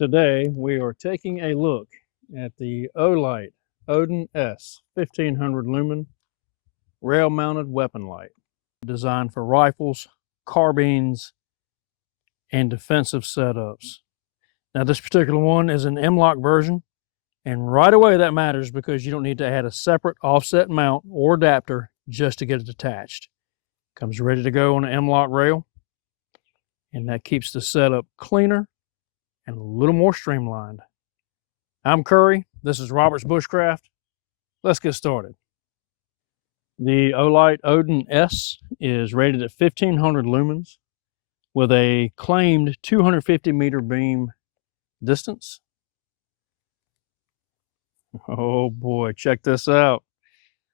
Today we are taking a look at the OLIGHT Odin S 1500 lumen rail mounted weapon light designed for rifles, carbines, and defensive setups. Now this particular one is an M-LOK version, and right away that matters because you don't need to add a separate offset mount or adapter just to get it attached. Comes ready to go on an M-LOK rail, and that keeps the setup cleaner and a little more streamlined. I'm Curry, this is Robert's Bushcraft. Let's get started. The OLIGHT Odin S is rated at 1500 lumens with a claimed 250 meter beam distance. Oh boy, check this out.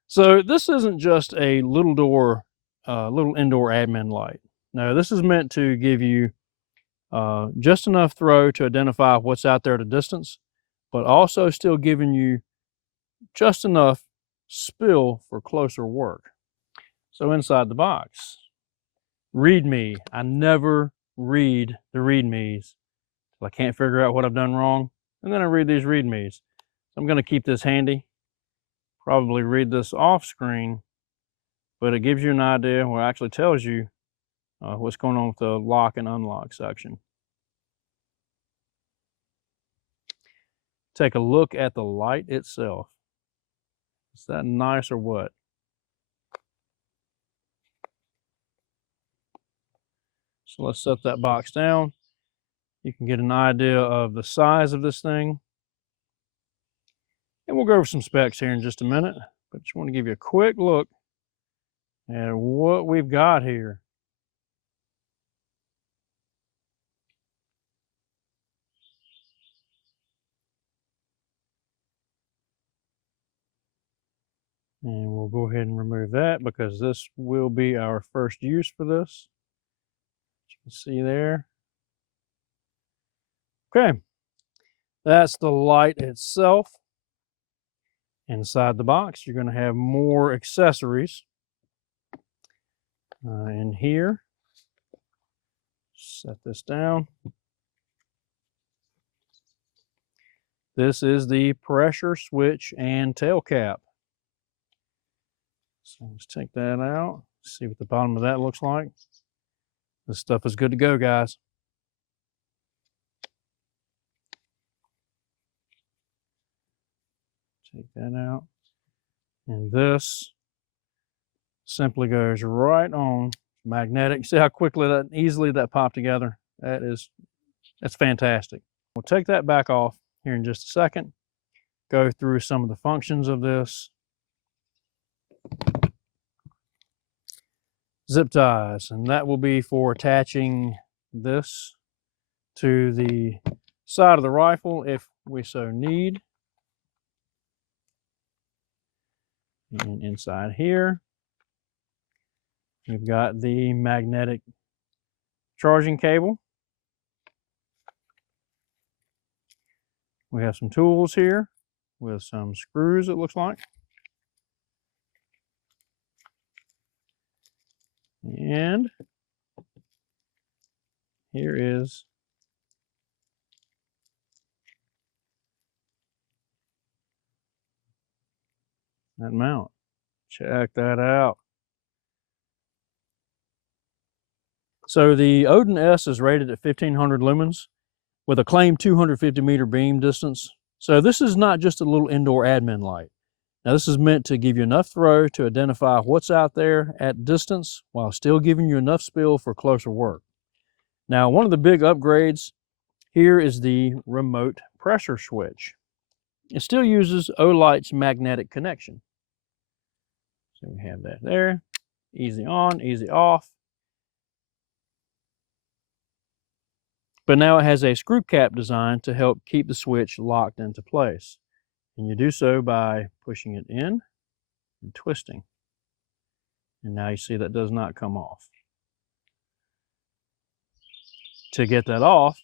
So this isn't just a little indoor admin light. No, this is meant to give you just enough throw to identify what's out there at a distance, but also still giving you just enough spill for closer work. So inside the box, README. I never read the READMEs. I can't figure out what I've done wrong, and then I read these READMEs. So I'm going to keep this handy. Probably read this off screen, but it gives you an idea, or actually tells you what's going on with the lock and unlock section. Take a look at the light itself. Is that nice or what? So let's set that box down. You can get an idea of the size of this thing. And we'll go over some specs here in just a minute, but just want to give you a quick look at what we've got here. And we'll go ahead and remove that because this will be our first use for this. You can see there. Okay, that's the light itself. Inside the box, you're going to have more accessories in here. Set this down. This is the pressure switch and tail cap. So let's take that out, see what the bottom of that looks like. This stuff is good to go, guys. Take that out. And this simply goes right on magnetic. See how quickly easily that popped together? That's fantastic. We'll take that back off here in just a second. Go through some of the functions of this. Zip ties, and that will be for attaching this to the side of the rifle if we so need. And inside here, we've got the magnetic charging cable. We have some tools here with some screws, it looks like. And here is that mount. Check that out. So the Odin S is rated at 1500 lumens with a claimed 250 meter beam distance. So this is not just a little indoor admin light. Now this is meant to give you enough throw to identify what's out there at distance while still giving you enough spill for closer work. Now one of the big upgrades here is the remote pressure switch. It still uses OLIGHT's magnetic connection. So we have that there, easy on, easy off. But now it has a screw cap design to help keep the switch locked into place. And you do so by pushing it in and twisting. And now you see that does not come off. To get that off,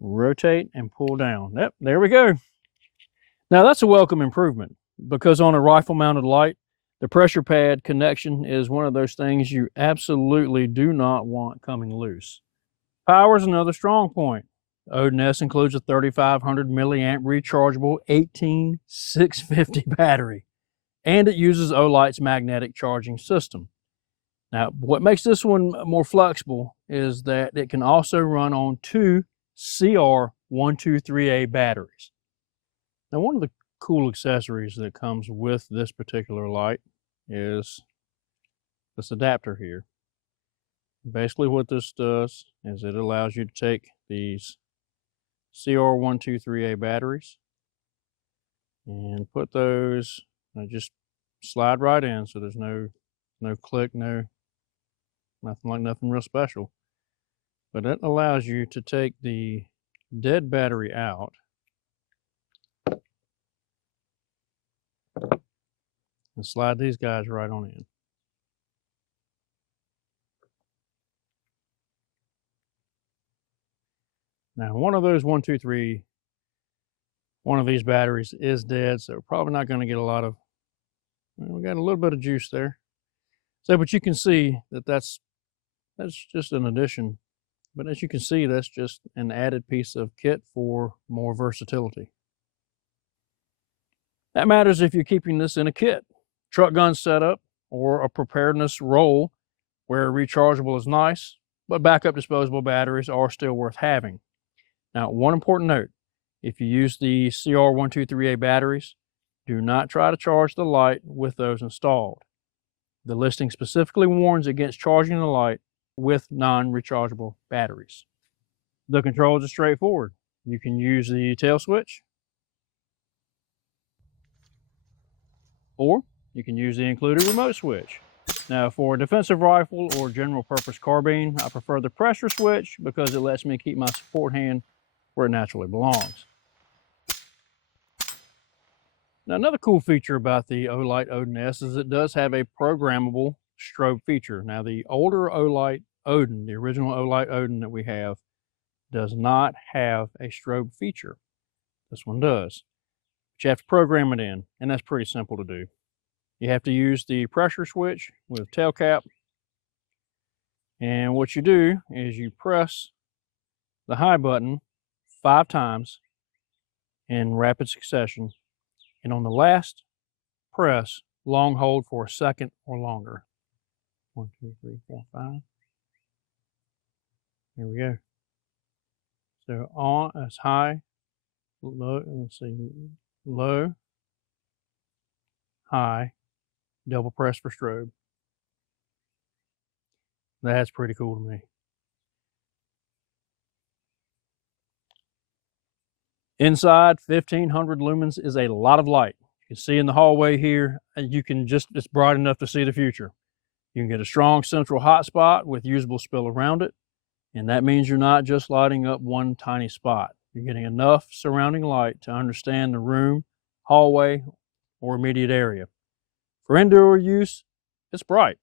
rotate and pull down. Yep, there we go. Now that's a welcome improvement because on a rifle mounted light, the pressure pad connection is one of those things you absolutely do not want coming loose. Power is another strong point. Odin S includes a 3500 milliamp rechargeable 18650 battery, and it uses OLIGHT's magnetic charging system. Now, what makes this one more flexible is that it can also run on two CR123A batteries. Now, one of the cool accessories that comes with this particular light is this adapter here. Basically what this does is it allows you to take these CR123A batteries and put those, just slide right in, so there's no click, nothing real special. But it allows you to take the dead battery out and slide these guys right on in. Now, one of those 123, one of these batteries is dead, so we're probably not going to get a lot of, we got a little bit of juice there. So, but you can see that that's just an addition. But as you can see, that's just an added piece of kit for more versatility. That matters if you're keeping this in a kit, truck gun setup, or a preparedness roll where rechargeable is nice, but backup disposable batteries are still worth having. Now, one important note, if you use the CR123A batteries, do not try to charge the light with those installed. The listing specifically warns against charging the light with non-rechargeable batteries. The controls are straightforward. You can use the tail switch, or you can use the included remote switch. Now, for a defensive rifle or general purpose carbine, I prefer the pressure switch because it lets me keep my support hand where it naturally belongs. Now, another cool feature about the OLIGHT Odin S is it does have a programmable strobe feature. Now, the older OLIGHT Odin, the original OLIGHT Odin that we have, does not have a strobe feature. This one does. But you have to program it in, and that's pretty simple to do. You have to use the pressure switch with tail cap, and what you do is you press the high button 5 times in rapid succession, and on the last press, long hold for a second or longer. 1, 2, 3, 4, 5. Here we go. So on as high, low, let's see, low, high, double press for strobe. That's pretty cool to me. Inside, 1500 lumens is a lot of light. You can see in the hallway here, you can it's bright enough to see the future. You can get a strong central hotspot with usable spill around it. And that means you're not just lighting up one tiny spot. You're getting enough surrounding light to understand the room, hallway, or immediate area. For indoor use, it's bright.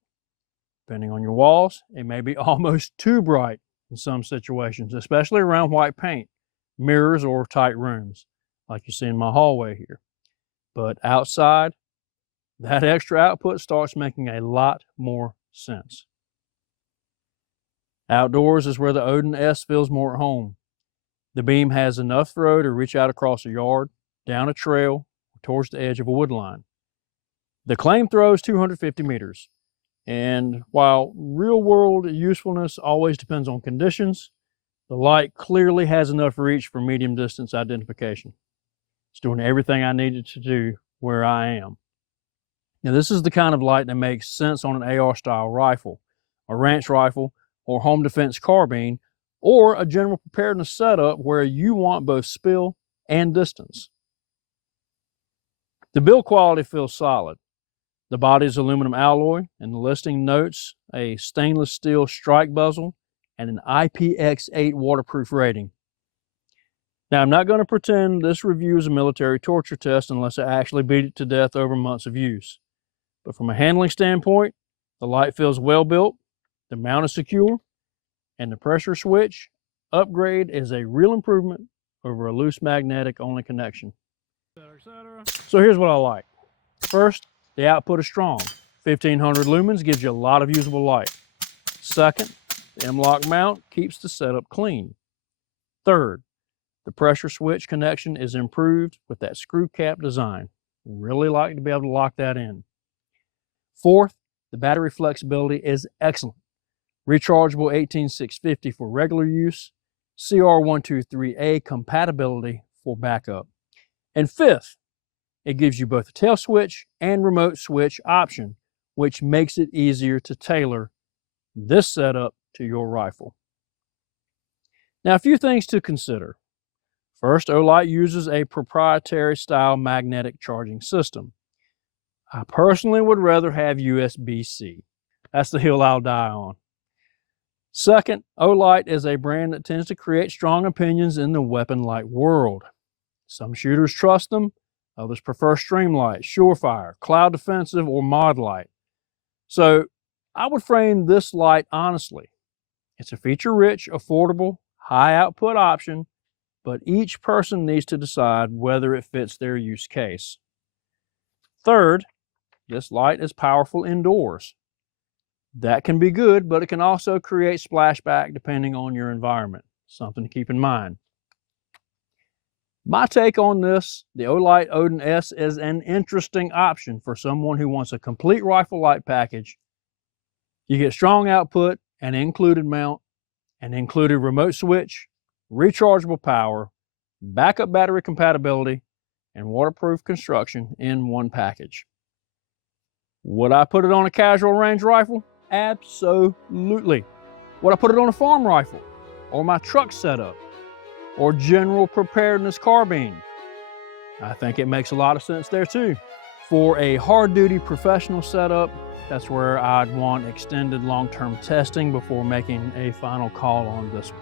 Depending on your walls, it may be almost too bright in some situations, especially around white paint, mirrors, or tight rooms, like you see in my hallway here. But outside, that extra output starts making a lot more sense. Outdoors is where the Odin S feels more at home. The beam has enough throw to reach out across a yard, down a trail, towards the edge of a wood line. The claim throw is 250 meters. And while real-world usefulness always depends on conditions, the light clearly has enough reach for medium distance identification. It's doing everything I needed to do where I am. Now, this is the kind of light that makes sense on an AR-style rifle, a ranch rifle, or home defense carbine, or a general preparedness setup where you want both spill and distance. The build quality feels solid. The body is aluminum alloy, and the listing notes a stainless steel strike bezel and an IPX8 waterproof rating. Now, I'm not going to pretend this review is a military torture test unless I actually beat it to death over months of use. But from a handling standpoint, the light feels well built, the mount is secure, and the pressure switch upgrade is a real improvement over a loose magnetic only connection. So here's what I like. First, the output is strong. 1500 lumens gives you a lot of usable light. Second, the M-LOK mount keeps the setup clean. Third, The pressure switch connection is improved with that screw cap design. Really like to be able to lock that in. Fourth, the battery flexibility is excellent. Rechargeable 18650 for regular use, CR123A compatibility for backup. And fifth, it gives you both a tail switch and remote switch option, which makes it easier to tailor this setup to your rifle. Now, a few things to consider. First, OLIGHT uses a proprietary style magnetic charging system. I personally would rather have USB-C. That's the hill I'll die on. Second, OLIGHT is a brand that tends to create strong opinions in the weapon light world. Some shooters trust them, others prefer Streamlight, Surefire, Cloud Defensive, or Mod Light. So I would frame this light honestly. It's a feature-rich, affordable, high-output option, but each person needs to decide whether it fits their use case. Third, this light is powerful indoors. That can be good, but it can also create splashback depending on your environment. Something to keep in mind. My take on this, the OLIGHT Odin S is an interesting option for someone who wants a complete rifle light package. You get strong output, an included mount, an included remote switch, rechargeable power, backup battery compatibility, and waterproof construction in one package. Would I put it on a casual range rifle? Absolutely. Would I put it on a farm rifle, or my truck setup, or general preparedness carbine? I think it makes a lot of sense there too. For a hard-duty professional setup, that's where I'd want extended long-term testing before making a final call on this one.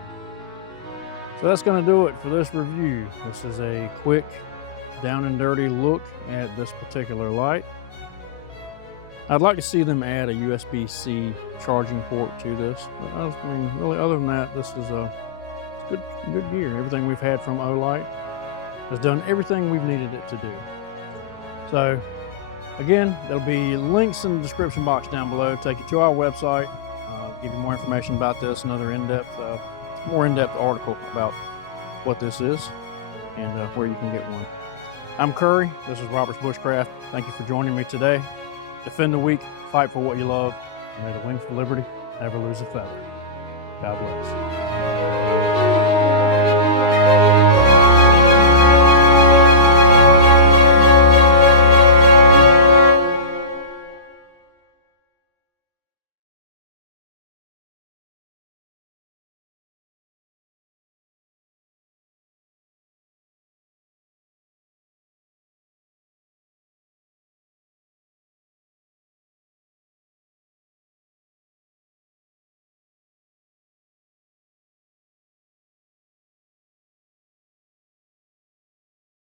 So that's going to do it for this review. This is a quick, down and dirty look at this particular light. I'd like to see them add a USB-C charging port to this. But I mean, really, other than that, this is a good gear. Everything we've had from OLIGHT has done everything we've needed it to do. So, again, there'll be links in the description box down below. Take you to our website, give you more information about this, another more in-depth article about what this is and where you can get one. I'm Curry. This is Robert's Bushcraft. Thank you for joining me today. Defend the weak, fight for what you love, and may the wings for liberty never lose a feather. God bless.